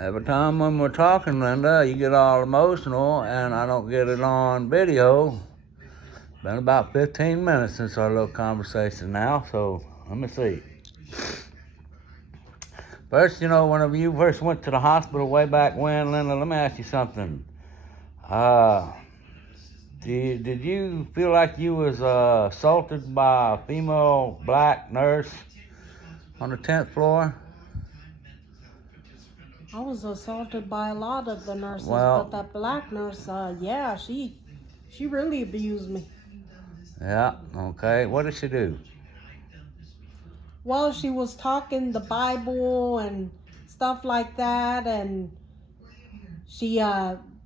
Every time when we're talking, Linda, you get all emotional, and I don't get it on video. Been about 15 minutes since our little conversation now, so let me see. First, whenever you first went to the hospital way back when, Linda, let me ask you something. Did you feel like you was assaulted by a female black nurse on the 10th floor? I was assaulted by a lot of the nurses, Well, but that black nurse, yeah, she really abused me. yeah, okay. What did she do? Well, she was talking the Bible and stuff like that, and she,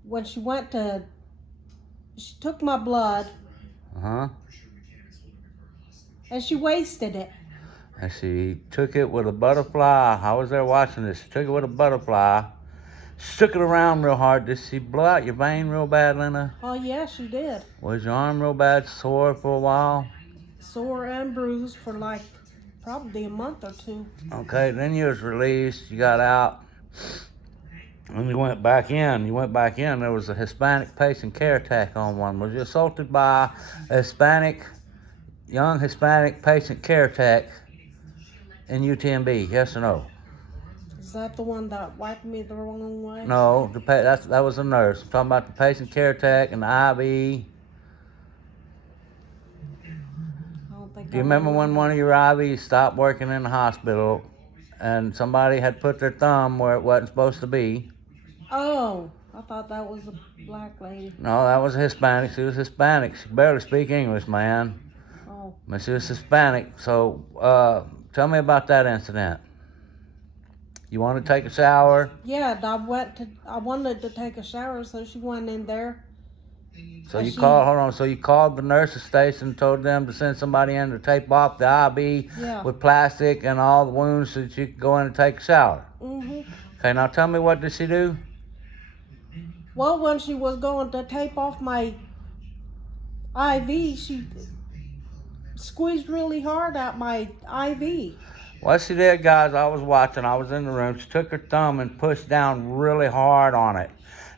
when she took my blood, Uh-huh. and she wasted it. And she took it with a butterfly. I was there watching this. She took it with a butterfly, shook it around real hard. Did she blow out your vein real bad, Linda? Oh, yeah, she did. Was your arm real bad, sore for a while? Sore and bruised for like probably a month or two. Okay, then you was released. You got out. And you went back in. There was a Hispanic patient care attack on one. Was you assaulted by a young Hispanic patient care attack in UTMB? Yes or no? Is that the one that wiped me the wrong way? No, that was a nurse. I'm talking about the patient care attack and the IV. Do you remember when one of your IVs stopped working in the hospital and somebody had put their thumb where it wasn't supposed to be? Oh, I thought that was a black lady. No, that was a Hispanic. She was Hispanic. She barely speak English, man. Oh. But she was Hispanic. So tell me about that incident. You want to take a shower? Yeah, I wanted to take a shower, so she went in there. So you called the nurse's station and told them to send somebody in to tape off the IV with plastic and all the wounds so that you could go in and take a shower. Mm-hmm. Okay, now tell me, what did she do? Well, when she was going to tape off my IV, she squeezed really hard at my IV. What she did, guys, I was watching. I was in the room. She took her thumb and pushed down really hard on it.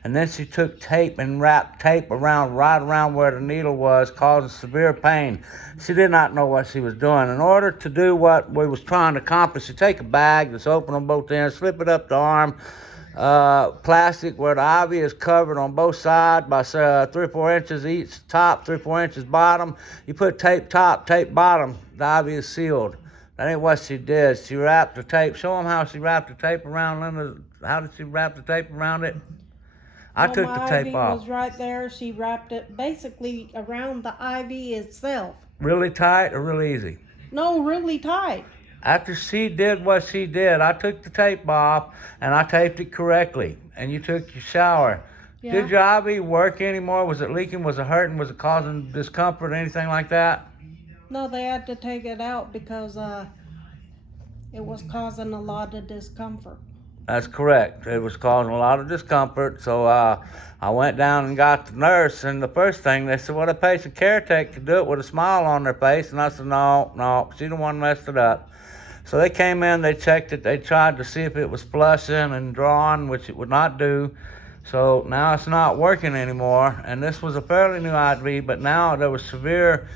And then she took tape and wrapped tape right around where the needle was, causing severe pain. She did not know what she was doing. In order to do what we was trying to accomplish, you take a bag that's open on both ends, slip it up the arm, plastic where the IV is covered on both sides by 3 or 4 inches each top, 3 or 4 inches bottom. You put tape top, tape bottom, the IV is sealed. That ain't what she did. She wrapped the tape. Show them how she wrapped the tape around, Linda. How did she wrap the tape around it? I took the tape IV off. Was right there. She wrapped it basically around the IV itself. Really tight or really easy? No, really tight. After she did what she did, I took the tape off and I taped it correctly. And you took your shower. Yeah. Did your IV work anymore? Was it leaking? Was it hurting? Was it causing discomfort or anything like that? No, they had to take it out because it was causing a lot of discomfort. That's correct. It was causing a lot of discomfort. So I went down and got the nurse, and the first thing they said, well, the patient caretaker could do it with a smile on their face. And I said, no, she the one messed it up. So they came in, they checked it, they tried to see if it was flushing and drawing, which it would not do. So now it's not working anymore. And this was a fairly new IV, but now there was severe,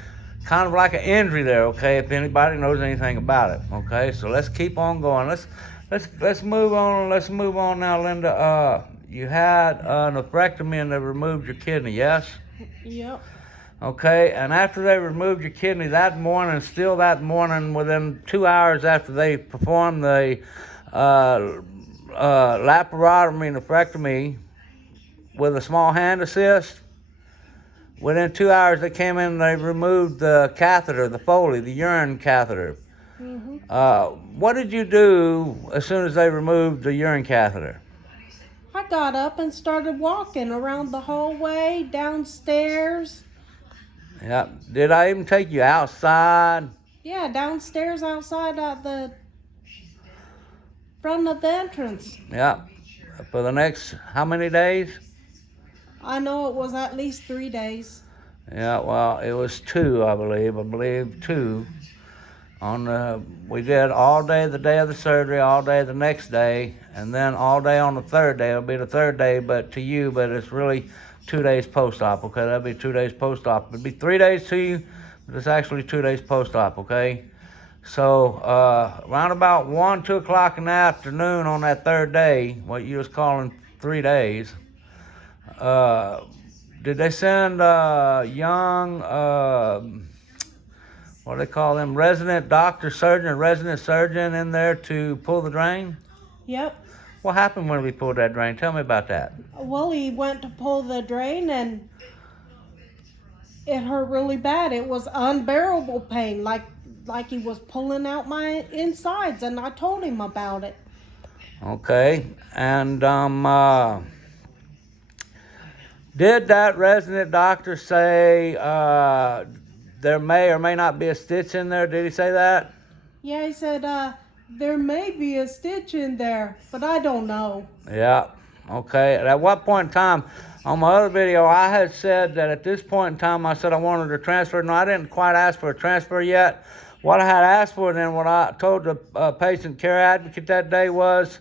kind of like an injury there, okay, if anybody knows anything about it, okay? So let's keep on going. Let's move on. Let's move on now, Linda. You had a nephrectomy and they removed your kidney, yes? Yep. Okay, and after they removed your kidney that morning, within 2 hours after they performed the laparotomy nephrectomy with a small hand assist, within 2 hours they came in and they removed the catheter, the Foley, the urine catheter. Mm-hmm. What did you do as soon as they removed the urine catheter? I got up and started walking around the hallway, downstairs. Yeah. Did I even take you outside? Yeah, downstairs outside at the front of the entrance. Yeah. For the next how many days? I know it was at least 3 days. Yeah, well, it was 2, I believe. 2. We did all day the day of the surgery, all day the next day, and then all day on the third day. It'll be the third day, but to you, but it's really 2 days post-op, okay? That'll be 2 days post-op. It'll be 3 days to you, but it's actually 2 days post-op, okay? So around about 1, 2 o'clock in the afternoon on that third day, what you was calling 3 days, did they send young, what do they call them, resident surgeon in there to pull the drain? Yep. What happened when we pulled that drain? Tell me about that. Well, he went to pull the drain and it hurt really bad. It was unbearable pain, like he was pulling out my insides, and I told him about it. Okay, and did that resident doctor say there may or may not be a stitch in there? Did he say that? Yeah, he said there may be a stitch in there, but I don't know. Yeah, okay. At what point in time, on my other video, I had said that at this point in time, I said I wanted a transfer. No, I didn't quite ask for a transfer yet. What I had asked for then, what I told the patient care advocate that day was,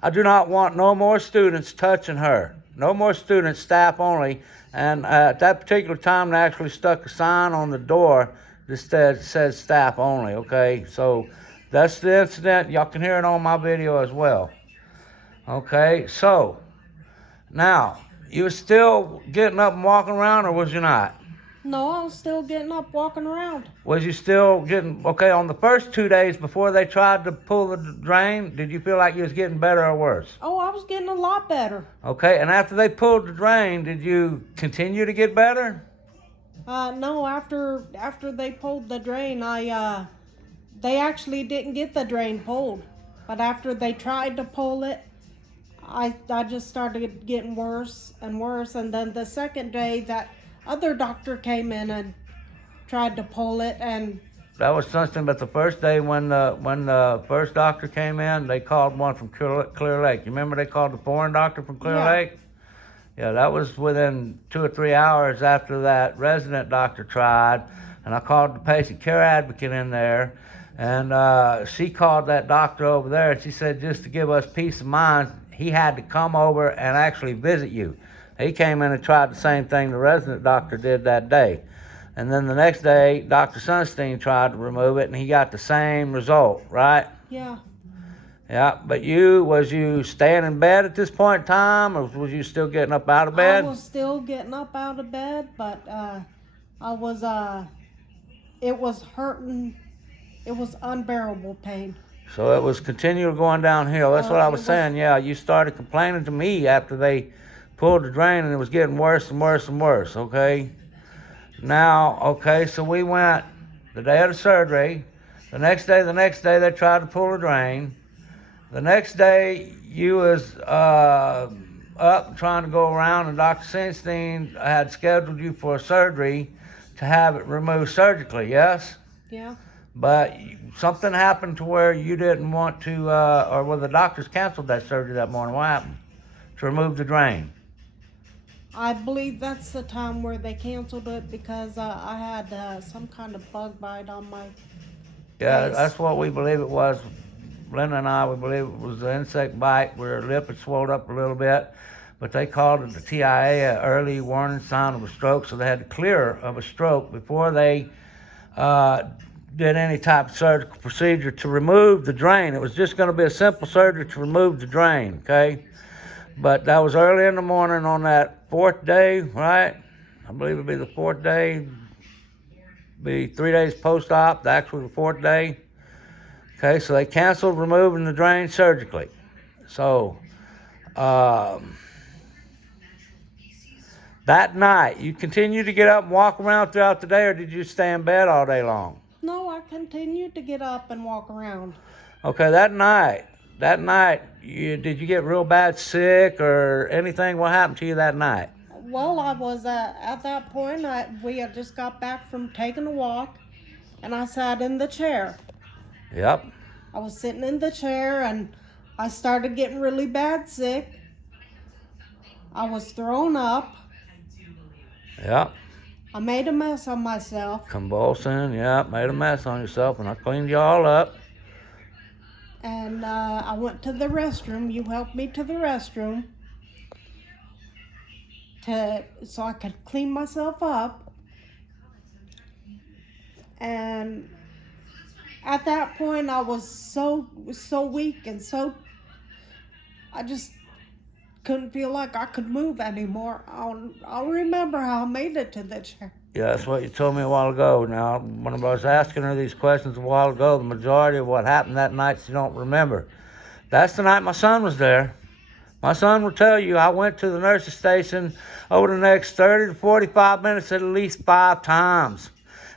I do not want no more students touching her. No more students, staff only. And at that particular time, they actually stuck a sign on the door that says staff only, okay? So that's the incident. Y'all can hear it on my video as well. Okay, so now, you were still getting up and walking around, or was you not? No, I was still getting up, walking around. Was you still getting, okay, on the first 2 days before they tried to pull the drain, did you feel like you was getting better or worse? Oh, I was getting a lot better. Okay, and after they pulled the drain, did you continue to get better? No, after they pulled the drain, they actually didn't get the drain pulled. But after they tried to pull it, I just started getting worse and worse. And then the second day, that other doctor came in and tried to pull it, and that was something. But the first day when the first doctor came in, they called one from Clear Lake. You remember they called the foreign doctor from Clear Lake? Yeah, that was within 2 or 3 hours after that resident doctor tried, and I called the patient care advocate in there, and she called that doctor over there, and she said just to give us peace of mind, he had to come over and actually visit you. He came in and tried the same thing the resident doctor did that day. And then the next day, Dr. Sunstein tried to remove it, and he got the same result, right? Yeah. Yeah, but was you staying in bed at this point in time, or was you still getting up out of bed? I was still getting up out of bed, but it was hurting. It was unbearable pain. So it was continually going downhill. That's what I was saying. Yeah, you started complaining to me after they pulled the drain, and it was getting worse and worse and worse, okay? Now, okay, so we went the day of the surgery. The next day, they tried to pull the drain. The next day, you was up trying to go around, and Dr. Sunstein had scheduled you for a surgery to have it removed surgically, yes? Yeah. But something happened to where you didn't want to, or well, the doctors canceled that surgery that morning. What happened? To remove the drain. I believe that's the time where they canceled it because I had some kind of bug bite on my face. That's what we believe it was. Linda and I, we believe it was an insect bite where her lip had swelled up a little bit, but they called it the TIA, an early warning sign of a stroke, so they had to clear of a stroke before they did any type of surgical procedure to remove the drain. It was just going to be a simple surgery to remove the drain, okay? But that was early in the morning on that fourth day, right? I believe it'd be the fourth day, be 3 days post-op, actually the fourth day. Okay, so they canceled removing the drain surgically. So, that night, you continued to get up and walk around throughout the day, or did you stay in bed all day long? No, I continued to get up and walk around. Okay, that night, did you get real bad sick or anything? What happened to you that night? Well, I was at that point, we had just got back from taking a walk, and I sat in the chair. Yep. I was sitting in the chair, and I started getting really bad sick. I was throwing up. Yep. I made a mess of myself. Convulsing, yeah, made a mess on yourself, and I cleaned you all up. And I went to the restroom. You helped me to the restroom so I could clean myself up. And at that point, I was so weak and I just couldn't feel like I could move anymore. I'll remember how I made it to the chair. Yeah, that's what you told me a while ago. Now, when I was asking her these questions a while ago, the majority of what happened that night she don't remember. That's the night my son was there. My son will tell you I went to the nurse's station over the next 30 to 45 minutes at least 5 times.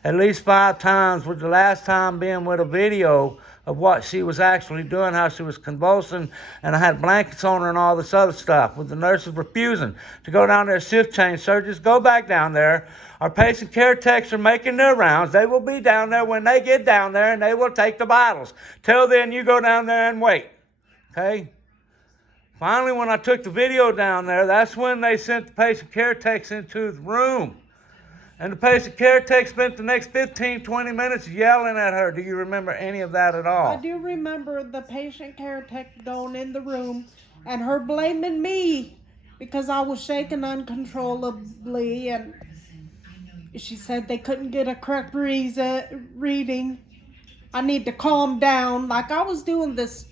At least 5 times, with the last time being with a video of what she was actually doing, how she was convulsing, and I had blankets on her and all this other stuff, with the nurses refusing to go down there, shift change. Sir, just go back down there. Our patient care techs are making their rounds. They will be down there when they get down there, and they will take the vitals. Till then, you go down there and wait. Okay? Finally, when I took the video down there, that's when they sent the patient care techs into the room. And the patient care tech spent the next 15, 20 minutes yelling at her. Do you remember any of that at all? I do remember the patient care tech going in the room and her blaming me because I was shaking uncontrollably, and she said they couldn't get a correct reading. I need to calm down, like I was doing this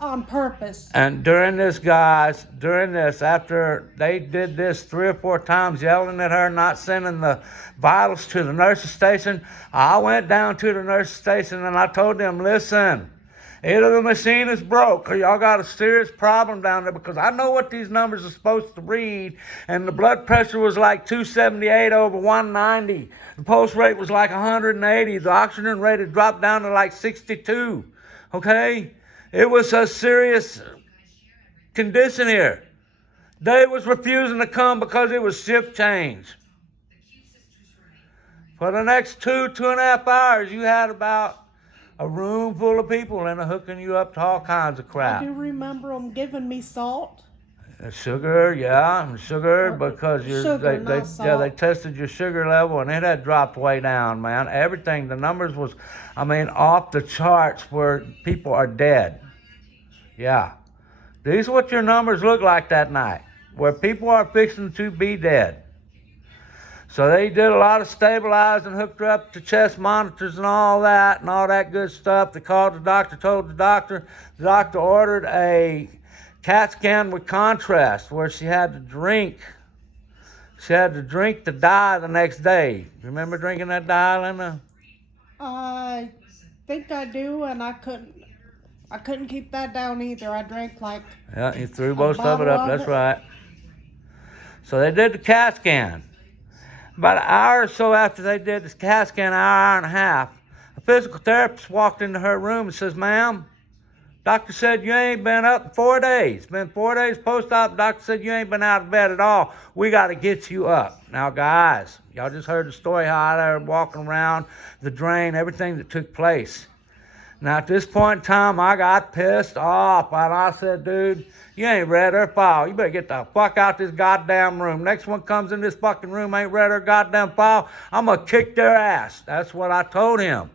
on purpose. And during this, after they did this 3 or 4 times, yelling at her, not sending the vitals to the nurse's station, I went down to the nurse's station and I told them, listen, either the machine is broke or y'all got a serious problem down there, because I know what these numbers are supposed to read. And the blood pressure was like 278 over 190. The pulse rate was like 180. The oxygen rate had dropped down to like 62. Okay? It was a serious condition here. They was refusing to come because it was shift change. For the next 2.5 hours, you had about a room full of people and hooking you up to all kinds of crap. I do remember them giving me salt. Sugar, yeah, sugar, because they tested your sugar level and it had dropped way down, man. Everything, the numbers was, off the charts where people are dead. Yeah. These are what your numbers look like that night, where people are fixing to be dead. So they did a lot of stabilizing, hooked her up to chest monitors and all that good stuff. They called the doctor, told the doctor ordered a CAT scan with contrast, where she had to drink the dye the next day. Remember drinking that dye, Linda? I think I do, and I couldn't keep that down either. I drank like yeah, you threw most of it up. That's right. So they did the CAT scan. About an hour or so after they did the CAT scan, an hour and a half, a physical therapist walked into her room and says, ma'am, doctor said you ain't been up in 4 days. Been 4 days post-op. Doctor said you ain't been out of bed at all. We got to get you up. Now, guys, y'all just heard the story how they were walking around the drain, everything that took place. Now, at this point in time, I got pissed off, and I said, dude, you ain't read her file. You better get the fuck out this goddamn room. Next one comes in this fucking room, ain't read her goddamn file, I'm going to kick their ass. That's what I told him.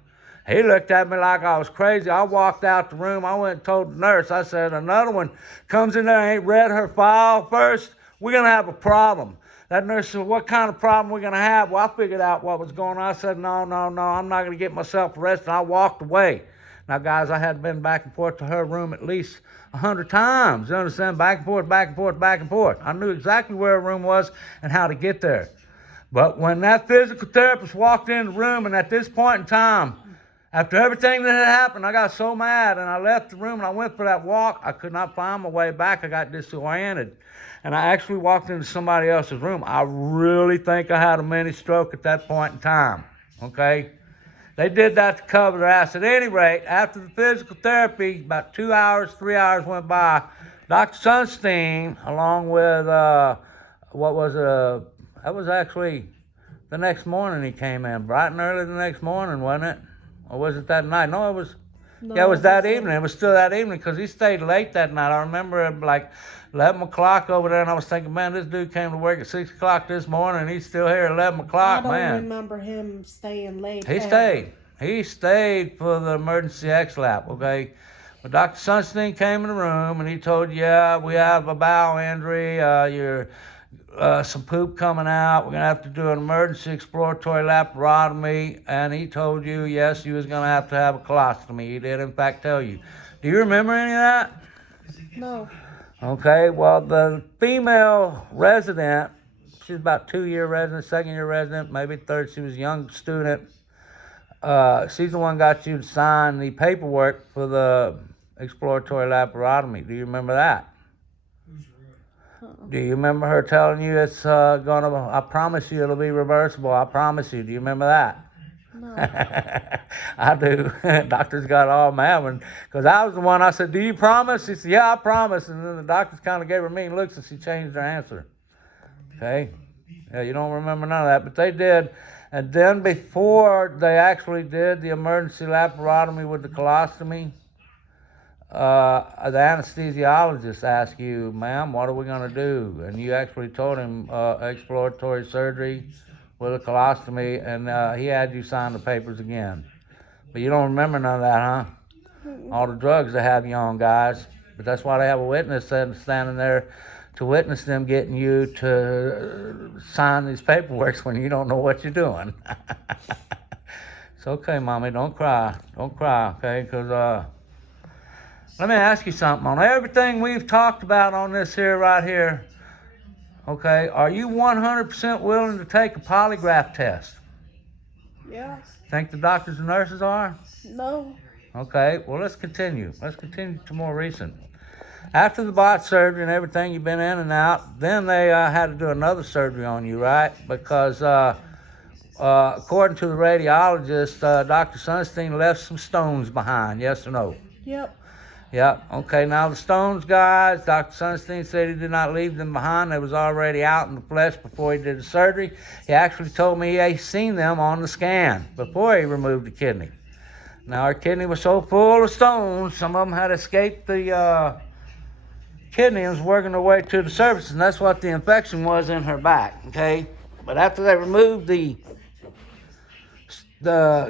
He looked at me like I was crazy. I walked out the room. I went and told the nurse. I said, another one comes in there, ain't read her file first, we're going to have a problem. That nurse said, what kind of problem we're going to have? Well, I figured out what was going on. I said, no, I'm not going to get myself arrested. I walked away. Now, guys, I had been back and forth to her room at least 100 times. You understand? Back and forth, back and forth, back and forth. I knew exactly where her room was and how to get there. But when that physical therapist walked in the room, and at this point in time, after everything that had happened, I got so mad, and I left the room, and I went for that walk. I could not find my way back. I got disoriented. And I actually walked into somebody else's room. I really think I had a mini stroke at that point in time. Okay? They did that to cover their ass. At any rate, after the physical therapy, about 2 hours, 3 hours went by. Dr. Sunstein, along with, that was actually the next morning he came in, bright and early the next morning, wasn't it? Or was it that night? No, it was No, Yeah, it was that that's evening. It was still that evening because he stayed late that night. I remember it like 11 o'clock over there, and I was thinking, man, this dude came to work at 6 o'clock this morning, and he's still here at 11 I o'clock, don't man. remember him staying late. He ever. stayed. He stayed for the emergency X-lap, okay? But Dr. Sunstein came in the room, and he told you, yeah, we have a bowel injury. You're some poop coming out. We're going to have to do an emergency exploratory laparotomy. And he told you, yes, you was going to have a colostomy. He did, in fact, tell you. Do you remember any of that? No. Okay, well, the female resident, she's about 2-year resident, 2nd-year resident, maybe third. She was a young student. She's the one got you to sign the paperwork for the exploratory laparotomy. Do you remember that? Do you remember her telling you it's I promise you it'll be reversible, I promise you. Do you remember that? No. I do. Doctors got all mad because I was the one. I said, do you promise? She said, yeah, I promise. And then the doctors kind of gave her mean looks and she changed her answer. Okay? Yeah, you don't remember none of that, but they did. And then before they actually did the emergency laparotomy with the colostomy, the anesthesiologist asked you, ma'am, what are we going to do? And you actually told him exploratory surgery with a colostomy, and he had you sign the papers again. But you don't remember none of that, huh? All the drugs they have you on, guys. But that's why they have a witness standing there to witness them getting you to sign these paperwork when you don't know what you're doing. It's okay, Mommy. Don't cry. Don't cry, okay? Because let me ask you something. On everything we've talked about on this here, right here, okay, are you 100% willing to take a polygraph test? Yeah. Think the doctors and nurses are? No. Okay, well, let's continue. Let's continue to more recent. After the bot surgery and everything, you've been in and out, then they had to do another surgery on you, right? Because according to the radiologist, Dr. Sunstein left some stones behind, yes or no? Yep. Yep. Okay, now the stones, guys, Dr. Sunstein said he did not leave them behind. They was already out in the flesh before he did the surgery. He actually told me he seen them on the scan before he removed the kidney. Now, her kidney was so full of stones, some of them had escaped the kidney and was working their way to the surface, and that's what the infection was in her back, okay? But after they removed the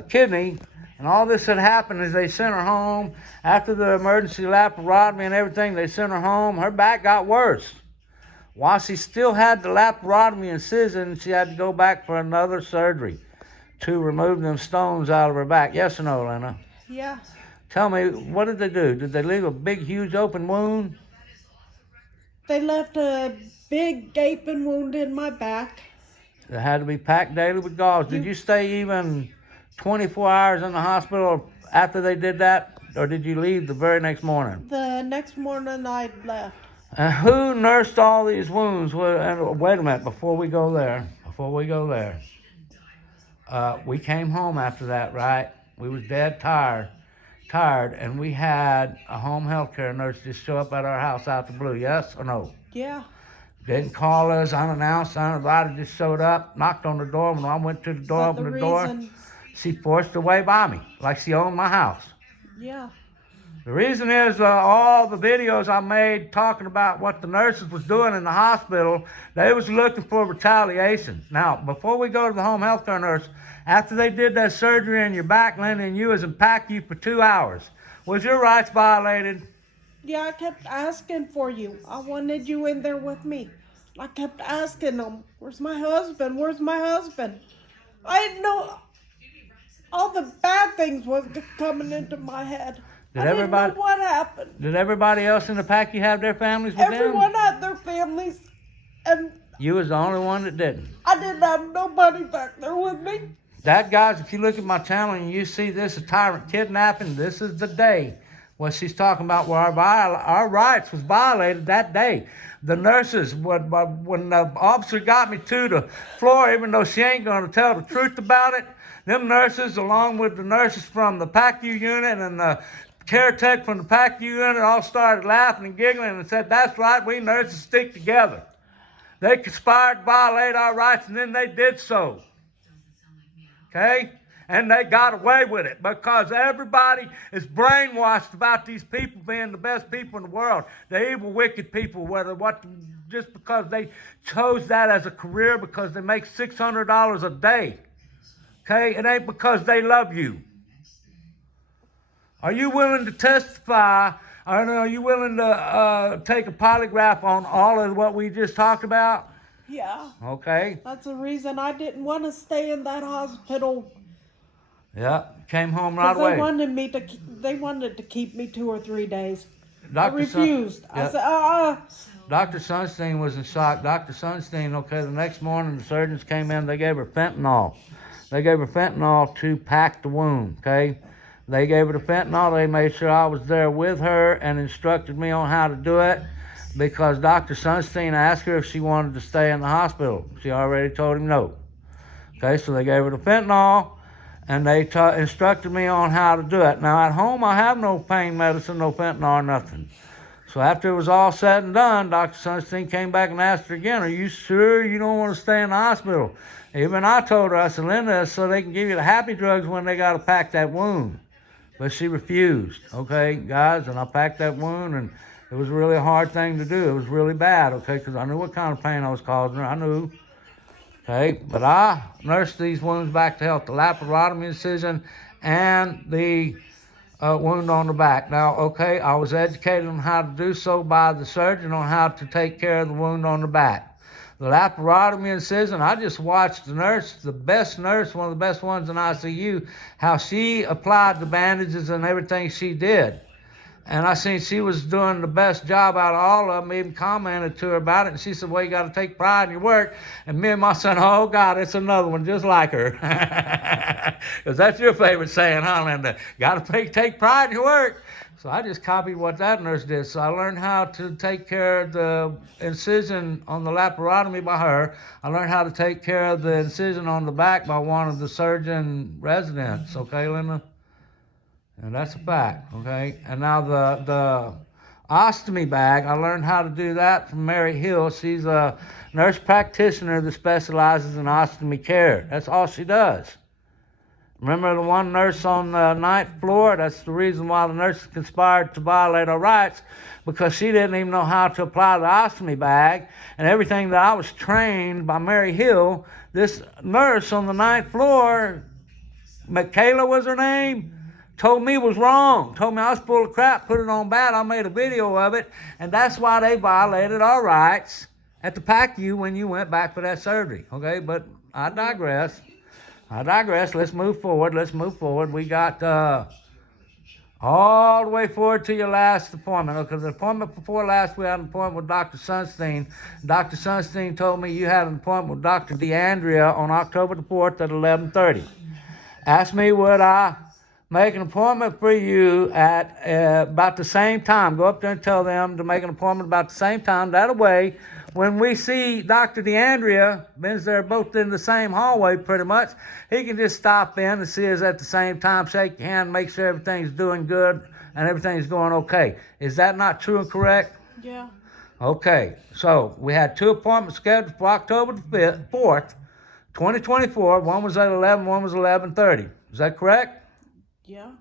kidney, and all this had happened is they sent her home. After the emergency laparotomy and everything, they sent her home. Her back got worse. While she still had the laparotomy incision, she had to go back for another surgery to remove them stones out of her back. Yes or no, Lena? Yeah. Tell me, what did they do? Did they leave a big, huge open wound? They left a big gaping wound in my back. It had to be packed daily with gauze. Did you stay even 24 hours in the hospital after they did that? Or did you leave the very next morning? The next morning I left. And who nursed all these wounds? Wait a minute, before we go there. We came home after that, right? We was dead tired, and we had a home health care nurse just show up at our house out the blue, yes or no? Yeah. Didn't call us, unannounced, uninvited, just showed up, knocked on the door. When I went to the door, But opened the door, she forced her way by me, like she owned my house. Yeah. The reason is all the videos I made talking about what the nurses was doing in the hospital, they was looking for retaliation. Now, before we go to the home health care nurse, after they did that surgery in your back, Linda, and you was in PACU for 2 hours, was your rights violated? Yeah, I kept asking for you. I wanted you in there with me. I kept asking them, where's my husband? Where's my husband? I didn't know all the bad things was coming into my head. I didn't know what happened. Did everybody else in the PACU have their families with them? Everyone had their families, and you was the only one that didn't. I didn't have nobody back there with me. That, guys, if you look at my channel and you see this, a tyrant kidnapping, this is the day what she's talking about where our rights was violated that day. The nurses, when the officer got me to the floor, even though she ain't going to tell the truth about it, them nurses, along with the nurses from the PACU unit and the care tech from the PACU unit, all started laughing and giggling and said, that's right, we nurses stick together. They conspired to violate our rights, and then they did so. Okay? And they got away with it because everybody is brainwashed about these people being the best people in the world. The evil, wicked people, just because they chose that as a career because they make $600 a day. Okay? It ain't because they love you. Are you willing to testify? Or are you willing to take a polygraph on all of what we just talked about? Yeah. Okay. That's the reason I didn't want to stay in that hospital. Yeah, came home right Because away. they wanted to keep me 2 or 3 days. I Dr. refused. I said, Dr. Sunstein was in shock. Dr. Sunstein, okay, the next morning the surgeons came in, they gave her fentanyl. They gave her fentanyl to pack the wound, okay? They gave her the fentanyl. They made sure I was there with her and instructed me on how to do it because Dr. Sunstein asked her if she wanted to stay in the hospital. She already told him no. Okay, so they gave her the fentanyl and they instructed me on how to do it. Now at home I have no pain medicine, no fentanyl, nothing. So after it was all said and done, Dr. Sunstein came back and asked her again, are you sure you don't want to stay in the hospital? Even I told her, I said, Linda, it's so they can give you the happy drugs when they got to pack that wound. But she refused, okay, guys, and I packed that wound, and it was really a hard thing to do. It was really bad, okay, because I knew what kind of pain I was causing her. I knew, okay, but I nursed these wounds back to health, the laparotomy incision and the wound on the back. Now, okay, I was educated on how to do so by the surgeon on how to take care of the wound on the back. The laparotomy incision, I just watched the nurse, the best nurse, one of the best ones in ICU, how she applied the bandages and everything she did. And I seen she was doing the best job out of all of them, even commented to her about it. And she said, well, you got to take pride in your work. And me and my son, oh, God, it's another one just like her. Because that's your favorite saying, huh, Linda? Got to take pride in your work. So I just copied what that nurse did. So I learned how to take care of the incision on the laparotomy by her. I learned how to take care of the incision on the back by one of the surgeon residents. Okay, Linda? And that's a fact, okay? And now the ostomy bag, I learned how to do that from Mary Hill. She's a nurse practitioner that specializes in ostomy care. That's all she does. Remember the one nurse on the 9th floor? That's the reason why the nurses conspired to violate our rights, because she didn't even know how to apply the ostomy bag. And everything that I was trained by Mary Hill, this nurse on the 9th floor, Michaela was her name, told me was wrong, told me I was full of crap, put it on bad. I made a video of it, and that's why they violated our rights at the PACU when you went back for that surgery, okay? But I digress. Let's move forward. We got all the way forward to your last appointment. Okay, the appointment before last, we had an appointment with Dr. Sunstein. Dr. Sunstein told me you had an appointment with Dr. DeAndrea on October the 4th at 11:30. Asked me would I make an appointment for you at about the same time. Go up there and tell them to make an appointment about the same time. That way, when we see Dr. DeAndrea, since they're both in the same hallway pretty much, he can just stop in and see us at the same time, shake your hand, make sure everything's doing good and everything's going okay. Is that not true and correct? Yeah. Okay, so we had 2 appointments scheduled for October the 4th, 2024. One was at 11, one was 11:30. Is that correct? Yeah.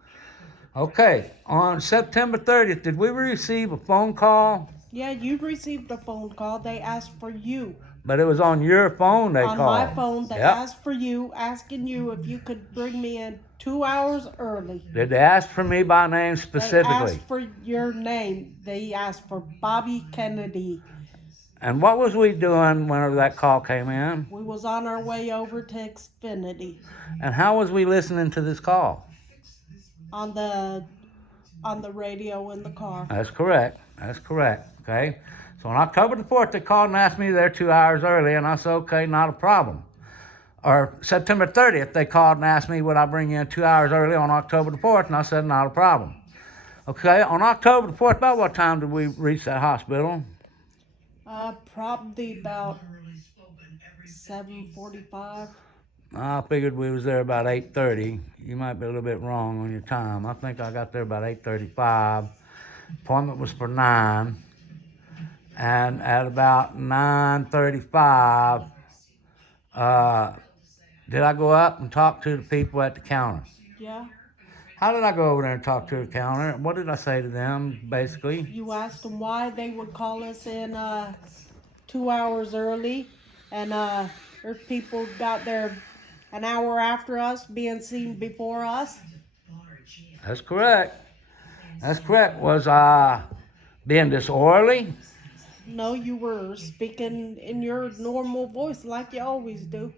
Okay, on September 30th, did we receive a phone call? Yeah, you received a phone call. They asked for you. But it was on your phone they on called. On my phone, they asked for you, asking you if you could bring me in 2 hours early. Did they ask for me by name specifically? They asked for your name. They asked for Bobby Kennedy. And what was we doing whenever that call came in? We was on our way over to Xfinity. And how was we listening to this call? On the radio in the car. That's correct. Okay. So on October the 4th, they called and asked me there 2 hours early, and I said, okay, not a problem. Or September 30th, they called and asked me would I bring you in 2 hours early on October the 4th, and I said, not a problem. Okay, on October the 4th, about what time did we reach that hospital? Probably about 7:45. I figured we was there about 8:30. You might be a little bit wrong on your time. I think I got there about 8:35. Appointment was for 9. And at about 9:35, Did I go up and talk to the people at the counter? Yeah. How did I go over there and talk to the counter? What did I say to them, basically? You asked them why they would call us in 2 hours early, and their people got there an hour after us, being seen before us. That's correct. That's correct. Was I being disorderly? No, you were speaking in your normal voice like you always do.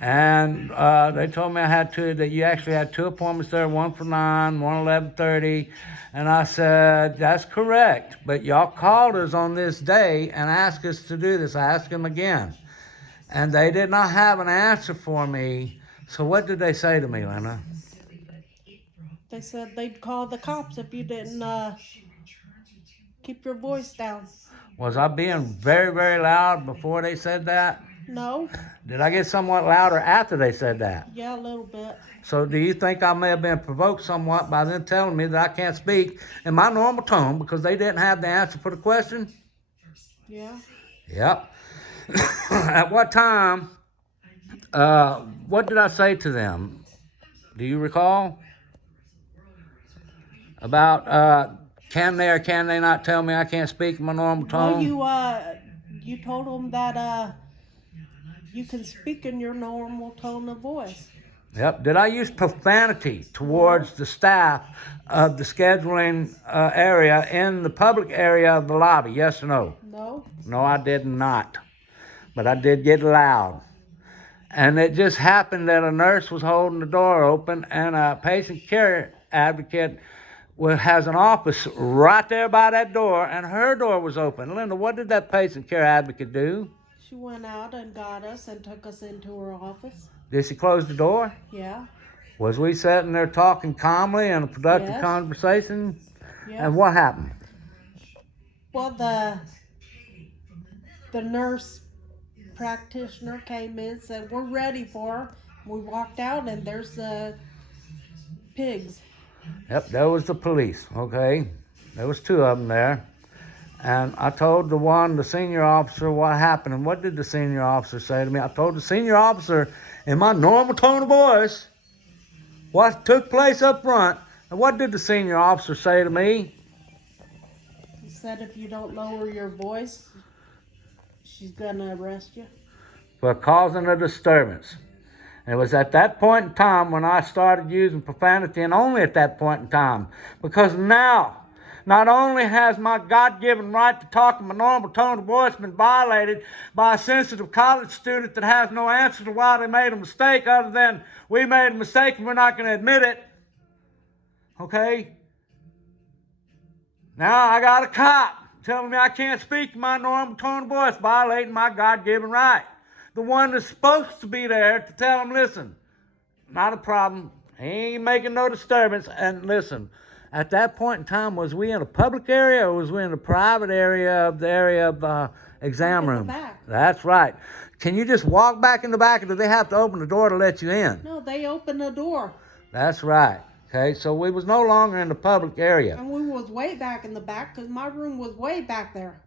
And they told me that you actually had 2 appointments there, one for 9, one 11:30. And I said, that's correct. But y'all called us on this day and asked us to do this. I asked them again. And they did not have an answer for me. So what did they say to me, Lena? They said they'd call the cops if you didn't keep your voice down. Was I being very, very loud before they said that? No. Did I get somewhat louder after they said that? Yeah, a little bit. So do you think I may have been provoked somewhat by them telling me that I can't speak in my normal tone because they didn't have the answer for the question? Yeah. Yep. At what time, what did I say to them? Do you recall? About, can they or can they not tell me I can't speak in my normal tone? Well, you told them that you can speak in your normal tone of voice. Yep. Did I use profanity towards the staff of the scheduling area in the public area of the lobby? Yes or no? No. No, I did not. But I did get loud. And it just happened that a nurse was holding the door open and a patient care advocate has an office right there by that door, and her door was open. Linda, what did that patient care advocate do? She went out and got us and took us into her office. Did she close the door? Yeah. Was we sitting there talking calmly in a productive conversation? Yeah. And what happened? Well, the nurse practitioner came in and said, we're ready for her. We walked out and there's the pigs. Yep, that was the police, okay? There was 2 of them there. And I told the senior officer, what happened. And what did the senior officer say to me? I told the senior officer in my normal tone of voice what took place up front. And what did the senior officer say to me? He said if you don't lower your voice, she's going to arrest you. For causing a disturbance. And it was at that point in time when I started using profanity, and only at that point in time. Because now, not only has my God-given right to talk in my normal tone of voice been violated by a sensitive college student that has no answer to why they made a mistake other than we made a mistake and we're not going to admit it. Okay? Now I got a cop telling me I can't speak in my normal tone of voice, violating my God-given right. The one that's supposed to be there to tell him, listen, not a problem. He ain't making no disturbance. And listen, at that point in time, was we in a public area or was we in a private area of the exam room? Back. That's right. Can you just walk back in the back, or do they have to open the door to let you in? No, they opened the door. That's right. Okay, so we was no longer in the public area. And we was way back in the back because my room was way back there.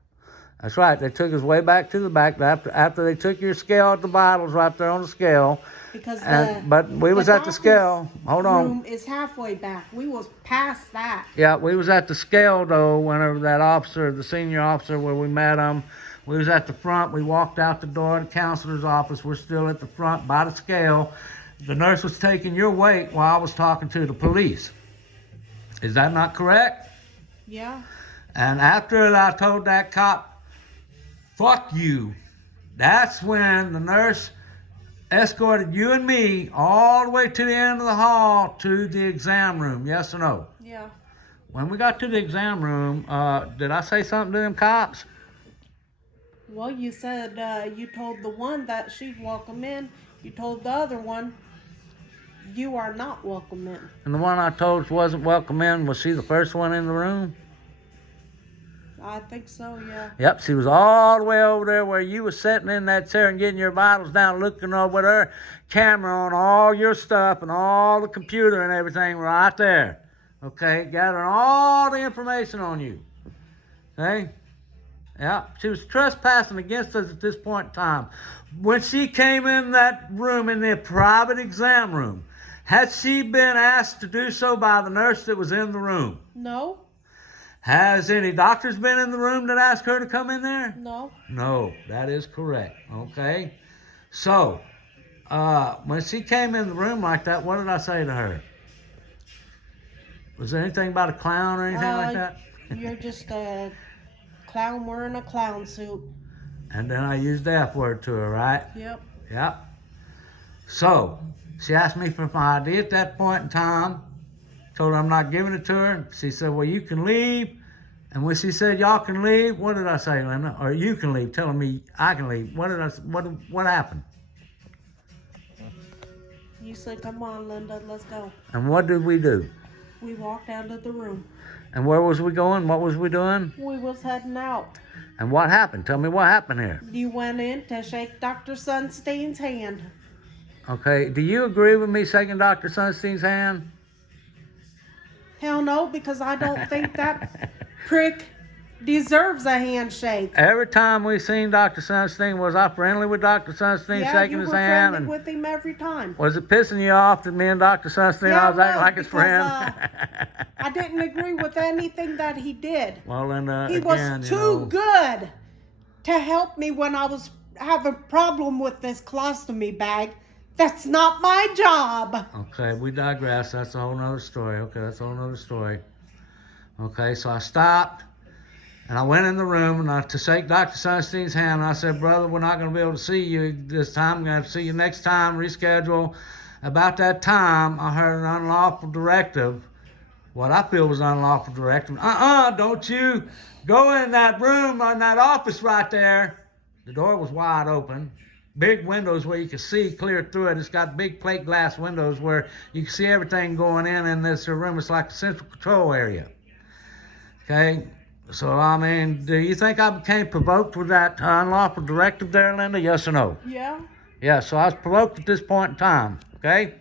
That's right. They took us way back to the back after they took your scale at the vitals right there on the scale. Because but we was at the scale. Hold on. Room is halfway back. We was past that. Yeah, we was at the scale though. Whenever that officer, the senior officer, where we met him, we was at the front. We walked out the door of the counselor's office. We're still at the front by the scale. The nurse was taking your weight while I was talking to the police. Is that not correct? Yeah. And after I told that cop, fuck you, that's when the nurse escorted you and me all the way to the end of the hall to the exam room. Yes or no? Yeah. When we got to the exam room, did I say something to them cops? Well, you said you told the one that she'd welcome in. You told the other one you are not welcome in. And the one I told wasn't welcome in, was she the first one in the room? I think so, yeah. Yep, she was all the way over there where you was sitting in that chair and getting your vitals down, looking over with her camera on all your stuff and all the computer and everything right there. Okay, gathering all the information on you. Okay? Yeah, she was trespassing against us at this point in time. When she came in that room, in the private exam room, had she been asked to do so by the nurse that was in the room? No, Has any doctors been in the room that asked her to come in there? no. No, that is correct. Okay. So, when she came in the room like that, what did I say to her? Was there anything about a clown or anything like that? You're just a clown wearing a clown suit. And then I used the F word to her, right? Yep. Yep. So, she asked me for my ID at that point in time. Told her I'm not giving it to her. She said, well, you can leave. And when she said, y'all can leave, what did I say, Linda? Or you can leave, telling me I can leave. What happened? You said, come on, Linda, let's go. And what did we do? We walked out of the room. And where was we going? What was we doing? We was heading out. And what happened? Tell me what happened here. You went in to shake Dr. Sunstein's hand. Okay, do you agree with me shaking Dr. Sunstein's hand? Hell no, because I don't think that prick deserves a handshake. Every time we seen Dr. Sunstein, was I friendly with Dr. Sunstein, Yeah, shaking you his were hand? friendly And with him every time. was it pissing you off that me and Dr. Sunstein, Yeah, I was it acting was, like his because, friend? I didn't agree with anything that he did. Well, then, He again, was you too know, good to help me when I was having a problem with this colostomy bag. That's not my job. Okay, we digress. That's a whole nother story. Okay, that's a whole nother story. Okay, so I stopped and I went in the room and to shake Dr. Sunstein's hand. And I said, brother, we're not going to be able to see you this time. I'm going to have to see you next time, reschedule. About that time, I heard an unlawful directive. What I feel was an unlawful directive. Don't you go in that room or in that office right there. The door was wide open. Big windows where you can see clear through it. It's got big plate glass windows where you can see everything going in this room. It's like a central control area. Okay, so I mean, do you think I became provoked with that unlawful directive there, Linda? Yes or no? Yeah. Yeah, so I was provoked at this point in time, okay?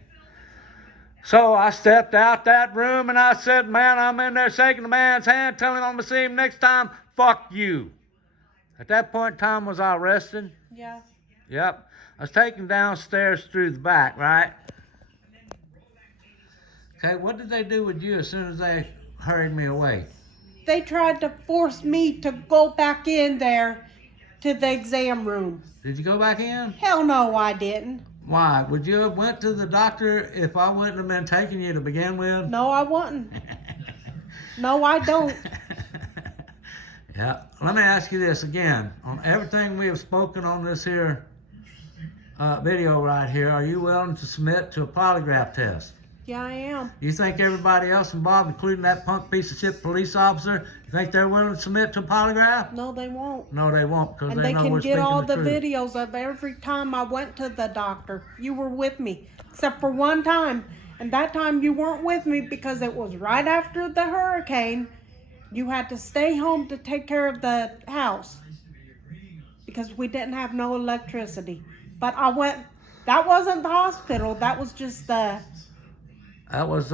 So I stepped out that room and I said, man, I'm in there shaking the man's hand, telling him I'm going to see him next time. Fuck you. At that point in time, was I arrested? Yeah. Yep. I was taken downstairs through the back, right? Okay, what did they do with you as soon as they hurried me away? They tried to force me to go back in there to the exam room. Did you go back in? Hell no, I didn't. Why? Would you have went to the doctor if I wouldn't have been taking you to begin with? No, I wouldn't. No, I don't. Yeah. Let me ask you this again. On everything we have spoken on this here video right here, are you willing to submit to a polygraph test? Yeah, I am. You think everybody else involved, including that punk piece of shit police officer, you think they're willing to submit to a polygraph? No, they won't. No, they won't, because And they they know can we're get speaking all the the truth. videos of every time I went to the doctor. You were with me, except for one time. And that time you weren't with me because it was right after the hurricane. You had to stay home to take care of the house because we didn't have no electricity. But I went, that wasn't the hospital. That was just the, That was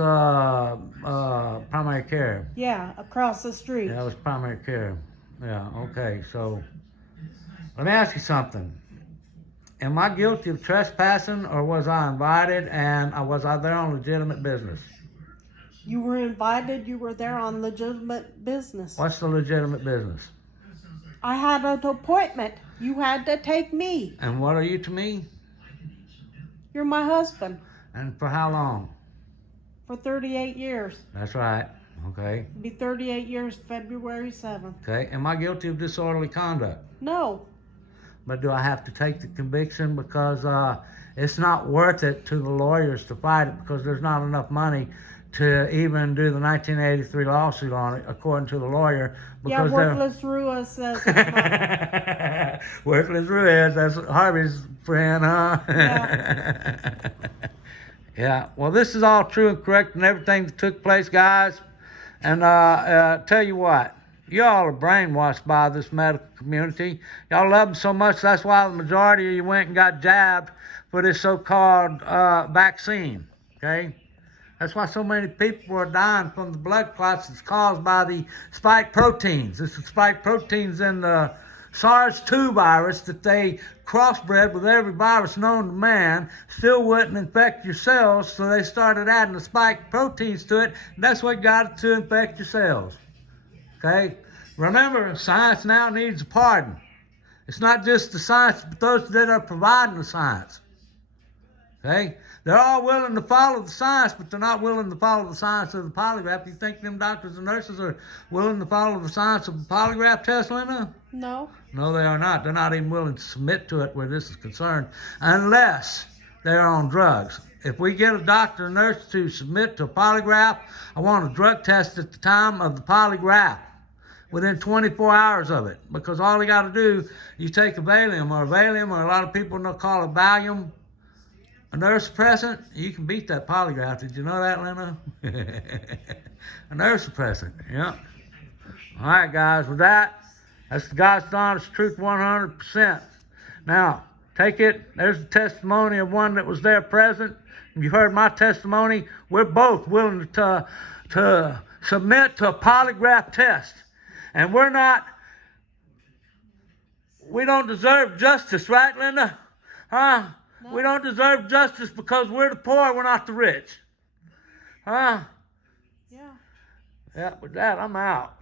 primary care. yeah, across the street. Yeah, that was primary care. Yeah, okay, so let me ask you something. Am I guilty of trespassing, or was I invited and was I there on legitimate business? You were invited. You were there on legitimate business. What's the legitimate business? I had an appointment. You had to take me. And what are you to me? You're my husband And for how long? for 38 years. That's right. Okay. It'll be 38 years February 7th. Okay. Am I guilty of disorderly conduct? No. But do I have to take the conviction because it's not worth it to the lawyers to fight it because there's not enough money to even do the 1983 lawsuit on it, according to the lawyer. Yeah, Because Worthless Rua says it's not. Worthless Ruiz, that's Harvey's friend, huh? Yeah. Yeah, well, this is all true and correct and everything that took place, guys. And tell you what, y'all are brainwashed by this medical community. Y'all love them so much, that's why the majority of you went and got jabbed for this so-called vaccine, okay? That's why so many people are dying from the blood clots. It's caused by the spike proteins. It's the spike proteins in the SARS-2 virus that they crossbred with every virus known to man. Still wouldn't infect your cells, so they started adding the spike proteins to it, and that's what got it to infect your cells. Okay? Remember, science now needs a pardon. It's not just the science, but those that are providing the science. Okay? They're all willing to follow the science, but they're not willing to follow the science of the polygraph. You think them doctors and nurses are willing to follow the science of the polygraph test, Linda? No. No, they are not. They're not even willing to submit to it where this is concerned, unless they're on drugs. If we get a doctor or nurse to submit to a polygraph, I want a drug test at the time of the polygraph, within 24 hours of it, because all you got to do, you take a Valium, or a lot of people call it Valium, a nerve suppressant. You can beat that polygraph. Did you know that, Lena? A nerve suppressant, yeah. All right, guys, with that, that's the God's honest truth 100%. Now, take it. There's the testimony of one that was there present. You've heard my testimony. We're both willing to submit to a polygraph test. And we don't deserve justice, right, Linda? Huh? No. We don't deserve justice because we're the poor, we're not the rich. Huh? Yeah. Yeah, with that, I'm out.